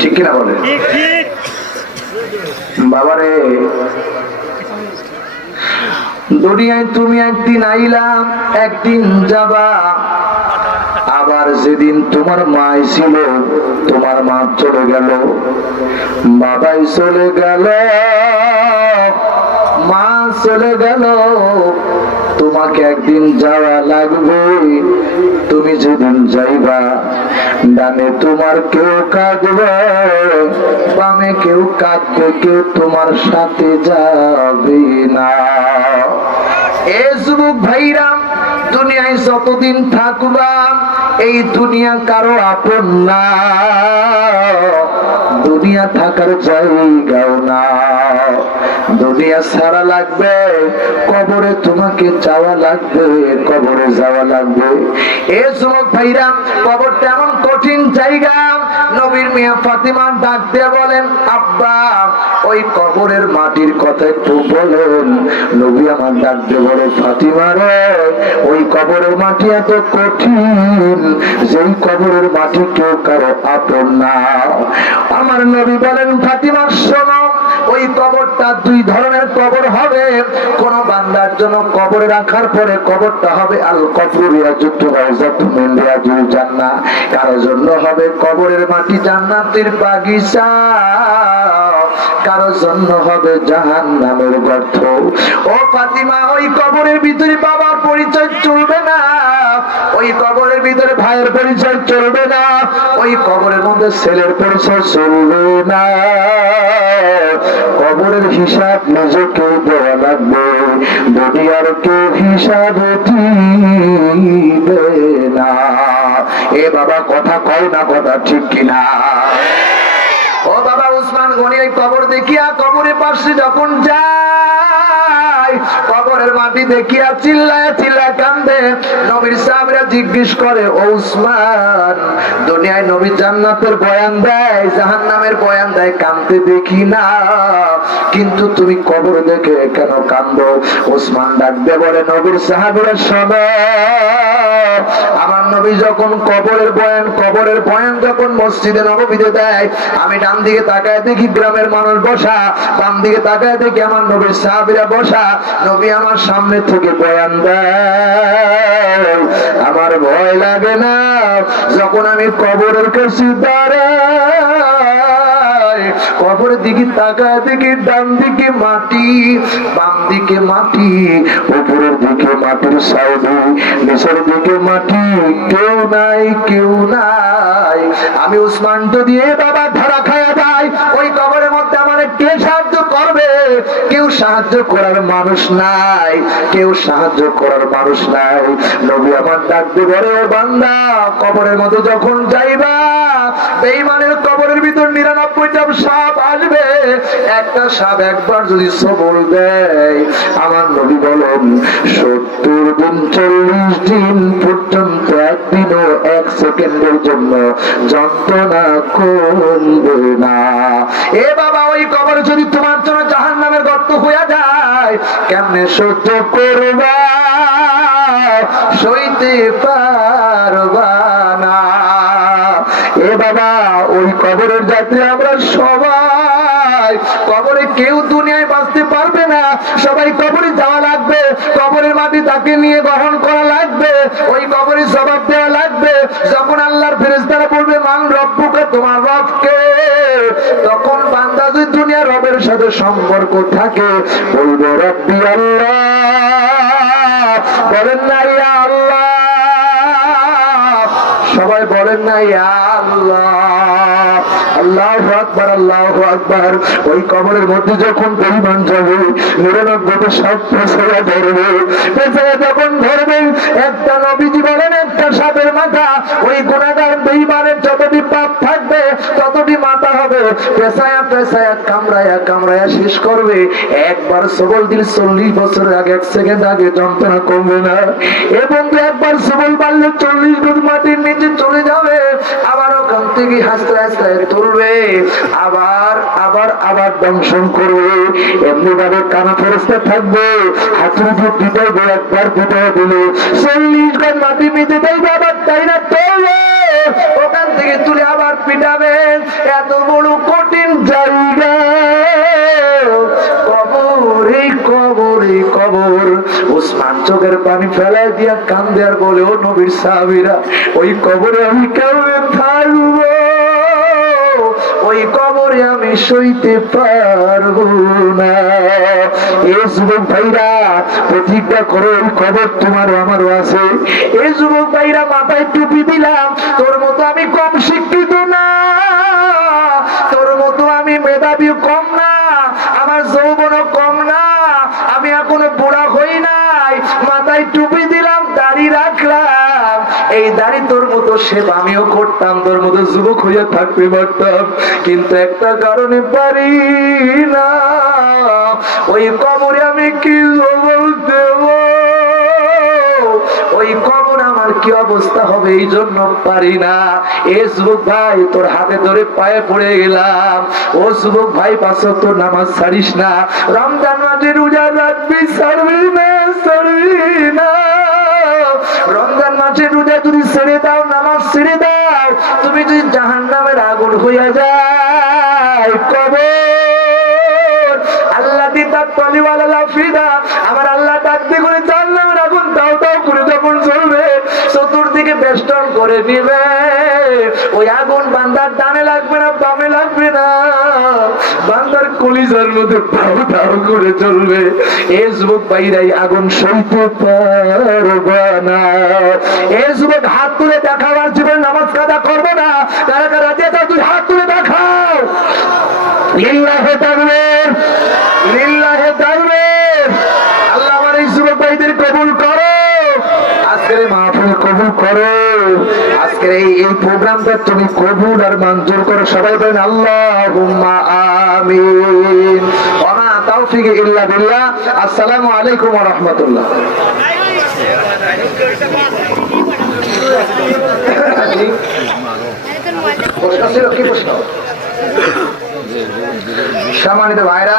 ঠিক কিনা বলে? বাবারে, দুনিয়ায় তুমি একদিন আইলা, একদিন যাবা। আবার যেদিন তোমার মা ছিল, তোমার মা চলে গেল, বাবাই চলে গেল, মা চলে গেল, তোমাকে একদিন যাওয়া লাগবে। তুমি যেদিন যাইবা, ডানে তোমার কেউ কাঁদবে, বামে কেউ কাঁদবে, কেউ তোমার সাথে যাবে না। এ যুবক ভাইরা, দুনিয়ায় যতদিন থাকবা, এই দুনিয়া কারো আপন না, দুনিয়া থাকার জায়গাও না। দুনিয়া ছাড়া লাগবে, কবরে তোমাকে যাওয়া লাগবে, কবরে যাওয়া লাগবে। এ যুবক ভাইরা, কবরটা এমন কঠিন জায়গা। নবীর মেয়ে ফাতিমা ডাক দিয়ে বলেন, আব্বা ওই কবরের মাটির কথা একটু বলেন। নবী আমার ডাক দিয়ে বলে, ফাতিমা রে, ওই কবরের মাটি এত কঠিন, যেই কবরের মাটি কেউ কারো আপন না। আমার নবী বলেন, ফাতিমা শোনো, ওই কবরটা দুই ধরনের কবর হবে। কোন বান্দার জন্য কবরে রাখার পরে কবরটা হবে আল কবর রিয়াজুত রাওজাতুম মিন রিয়াজিল জান্নাহ, কারোর জন্য হবে কবরের মাটি জান্নাতের বাগিচা, কারোর জন্য হবে জাহান্নামের গর্ত। ও ফাতিমা, ওই কবরের ভিতরে বাবার পরিচয় চলবে না, ওই কবরের ভিতরে ভাইয়ের পরিচয় চলবে না, ওই কবরের মধ্যে ছেলের পরিচয় চলবে না। কবরের হিসাব নিজেকে দেওয়া লাগবে, দুনিয়ার কেউ হিসাব দিবে না। এ বাবা, কথা কয় না, কথা ঠিক কিনা? ও বাবা, উসমান গনি ওই কবর দেখিয়া কবরের পাশে যখন যায়, কবরের মাটি দেখিয়া চিল্লায় চিল্লায় কান্দে। নবীর সাহাবীরা জিজ্ঞেস করে, ও উসমান, দুনিয়ায় নবী জান্নাতের বয়ান দেয়, জাহান্নামের বয়ান দেয়, কান্দতে দেখি না, কিন্তু তুমি কবর দেখে কেন কান্দো? উসমান ডাক দিয়ে বলে, নবীর সাহাবীরা শোনো, আমার নবী যখন কবরের বয়ান যখন মসজিদে নববীতে দেয়, আমি ডান দিকে তাকায় দেখি গ্রামের মানুষ বসা, বাম দিকে তাকায় দেখি আমার নবীর সাহাবীরা বসা। নবী আমার সামনে থেকে বয়ান দেয়, আমার ভয় লাগে না। যখন আমি কবরের কাছে দাঁড়াই, কবরের দিকে তাকায় দেখি ডান দিকে মাটি, বাম দিকে মাটি, উপরের দিকে মাটির সাইডে, নিচের দিকে মাটি, কেউ নাই, কেউ নাই। আমি উসমান তো দিয়ে বাবা ধরা খায়া যায়, ওই কবরের মধ্যে আমার কে সাহায্য করবে? কেউ সাহায্য করার মানুষ নাই, কেউ সাহায্য করার মানুষ নাই। নবী আমার ডাক দিয়ে বলে, ও বান্দা, কবরের মধ্যে যখন যাইবা, বেঈমানের কবরের ভিতর 99টা সাপ আসবে, একটা সাপ একবার যদি সবল দেয়, আমার নবী বলেন 70 দিন 40 দিন পর্যন্ত একদিনও 1 সেকেন্ডের জন্য যন্ত্রণা করবে না। এ বাবা, ওই কবর যদি তোমার জন্য জাহান্নামের গর্ত হয়ে যায়, কেমনে সহ্য করবা? সইতে পারবা না। এ বাবা, ওই কবরের যাত্রী আমরা সবাই, কবরে কেউ দুনিয়ায় বাঁচতে পারবে না, সবাই কবরে যাওয়া লাগবে, কবরের মাটি তাকে নিয়ে গ্রহণ করা লাগবে, ওই কবরে জবাব দেওয়া লাগবে। যখন আল্লাহর ফেরেশতারা বলবে, মান রব্বুকা, তোমার রব কে? তখন বান্দা যদি দুনিয়ার রবের সাথে সম্পর্ক থাকে, বলবে রব্বি আল্লাহ, বলেন না ইয়া আল্লাহ, সবাই বলেন না ইয়া আল্লাহ। আল্লাহু আকবার, আল্লাহু আকবার। ওই কবরের মধ্যে যখন বেঈমান যাবে, 99টা সাপ পেছায়া ধরবে, পেছায়া যখন ধরবেন, একটা নবীজি বলেন, একটা সাপের মাথা, ওই গুনাহগার বেঈমানের যতটি পাপ থাকবে ততটি মাথা হবে, পেছায়া পেছায়া কামড়ায়া কামড়ায়া শেষ করবে। একবার সবল দিল 40 বছর আগে, 1 সেকেন্ড আগে যন্ত্রণা কমবে না। এবং একবার সবল বাড়লে 40 গুণ মাটির নিচে চলে যাবে, আবারও কাঁদতে থেকে হাসতে হাসতে তুলবে, আবার আবার আবার দংশন করবে। এমনি ভাবে কানা ফেরেশতা থাকবে, হাতের উপর পিটাইবে, একবার পিটাই দিলে 40 বার মাটি মিটে দেয়, আবার তাই না তুলবে, ওখান থেকে তুলে আবার পিটাবেন। এত বড় কঠিন জায়গা কবর, এই কবর, এই কবর। ওসমান চোখের পানি ফেলাই দিয়া কান্দে আর বলে, ও নবীর সাহাবীরা, ওই কবরে আমি কেমনে থাকবো, ওই কবরে আমি সইতে পারবো না। এই যুবক ভাইরা প্রতিজ্ঞা করো, ওই কবর তোমারও আমারও আছে। এই যুবক ভাইরা মাথায় টুপি দিলাম, তোর মতো আমি কম শিক্ষিত না, তোর মতো আমি মেধাবী কম না, আমার যৌবনও কম না, আমি এখনো বুড়া হই নাই, মাথায় টুপি দিলাম, দাড়ি রাখলাম, এই দাড়ি তোর মতো সেবা আমিও করতাম, তোর মতো যুবক হইয়া থাকতে পারতাম, কিন্তু একটা কারণে পারি না। ওই কবরে আমি কি জবাব দেব, ওই কবর আমার কি অবস্থা হবে, এই জন্য পারি না। এ যুবক ভাই, তোর হাতে ধরে পায়ে পড়ে গেলাম, ও যুবক ভাই, 5 ওয়াক্ত নামাজ ছাড়িস না, রমজান মাসে রোজা রাখবি, ছাড়বি না, ছাড়বি না। রমজান মাসে রোজা যদি ছেড়ে দাও, নামাজ ছেড়ে দাও, তুমি যদি জাহান্নামের আগুন হইয়া যায়। কবর আল্লাহ দিতা তলিওয়ালা ফিদা, আমার আল্লাহ ডাকতে করে জাহান্নামের আগুন দাও দাও করে যখন চলবে, চতুর্দিকে বেষ্টন করে নিবে, ওই আগুন বান্দার ডানে লাগবে না, বামে লাগবে না, বান্দার কলিজার মধ্যে দাও দাও করে চলবে। এই যুবক ভাইরাই আগুন সইতে পারবে না। এই যুবক হাত তুলে দেখাবার জীবন নামাজ কাদা করবে না, কারা কারা যেটা তুই হাত তুলে দেখাও। লিল্লাহে তাকবীর, লিল্লাহে তাকবীর। আল্লাহ আমার এই যুবক ভাইদের কবুল করো, আজকের মাহফিল কবুল করো, আজকের এই প্রোগ্রামটা তুমি কবুল আর মঞ্জুর করো। সবাই বলেন আল্লাহুম্মা আমিন। ওয়া মা তাওফিক ইল্লা বিল্লাহ। আসসালামু আলাইকুম ওয়া রাহমাতুল্লাহ। প্রশ্ন ছিল কি প্রশ্ন? সম্মানিত ভাইরা,